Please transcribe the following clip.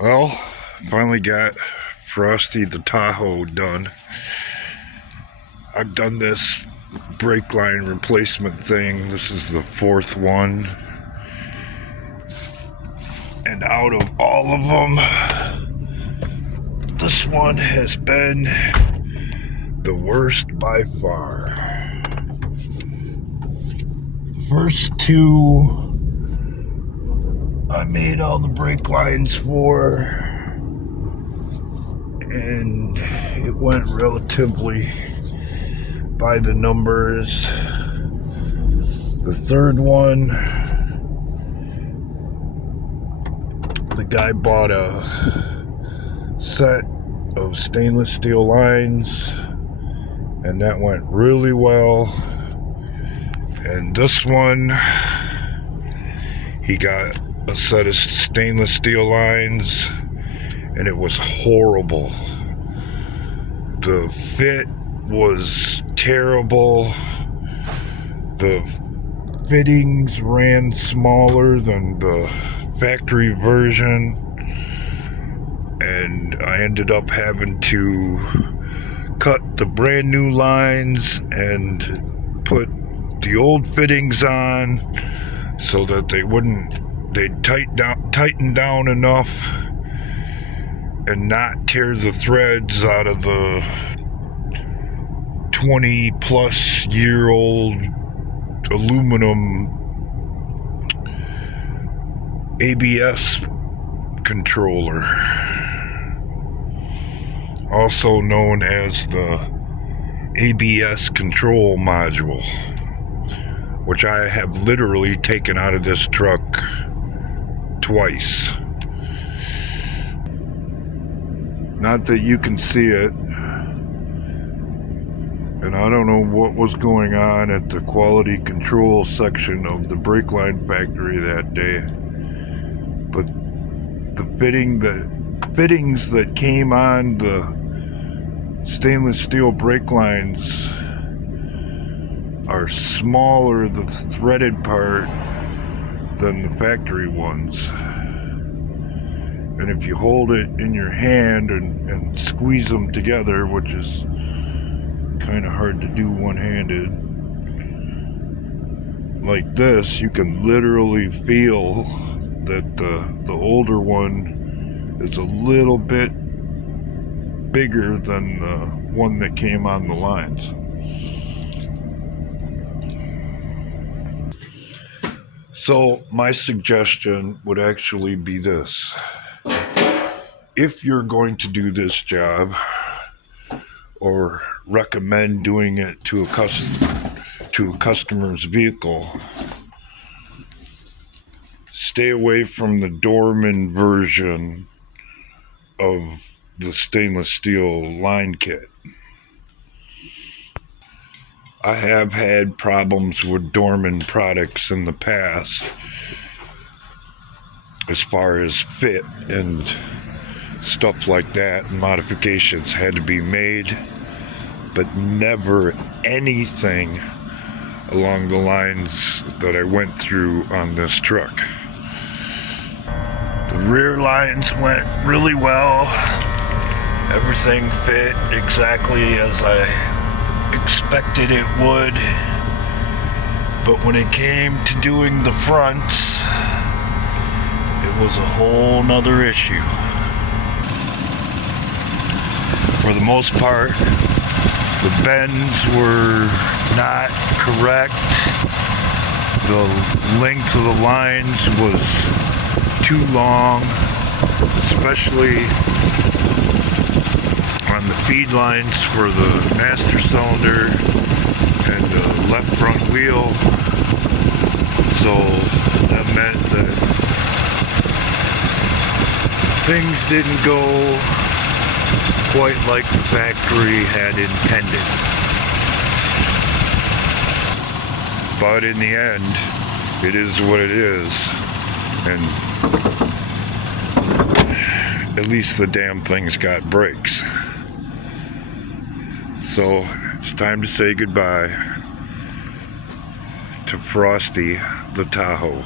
Well, finally got Frosty the Tahoe done. I've done this brake line replacement thing. This is the fourth one. And out of all of them, this one has been the worst by far. First two, I made all the brake lines for, and it went relatively by the numbers. The third one, the guy bought a set of stainless steel lines, and that went really well. And this one, he got a set of stainless steel lines, and it was horrible. The fit was terrible. The fittings ran smaller than the factory version, and I ended up having to cut the brand new lines and put the old fittings on so that they'd tighten down enough and not tear the threads out of the 20 plus year old aluminum ABS controller, also known as the ABS control module, which I have literally taken out of this truck twice. Not that you can see it, and I don't know what was going on at the quality control section of the brake line factory that day, but the fittings that came on the stainless steel brake lines are smaller, the threaded part, than the factory ones. And if you hold it in your hand and squeeze them together, which is kind of hard to do one-handed, like this, you can literally feel that the older one is a little bit bigger than the one that came on the lines. So my suggestion would actually be this. If you're going to do this job, or recommend doing it to a customer's vehicle, stay away from the Dorman version of the stainless steel line kit. I have had problems with Dorman products in the past as far as fit and stuff like that, and modifications had to be made, but never anything along the lines that I went through on this truck. The rear lines went really well. Everything fit exactly as I expected it would, but when it came to doing the fronts, it was a whole nother issue. For the most part, the bends were not correct. The length of the lines was too long, especially on the feed lines for the master cylinder and the left front wheel. So that meant that things didn't go quite like the factory had intended. But in the end, it is what it is, and at least the damn thing's got brakes. So it's time to say goodbye to Frosty the Tahoe.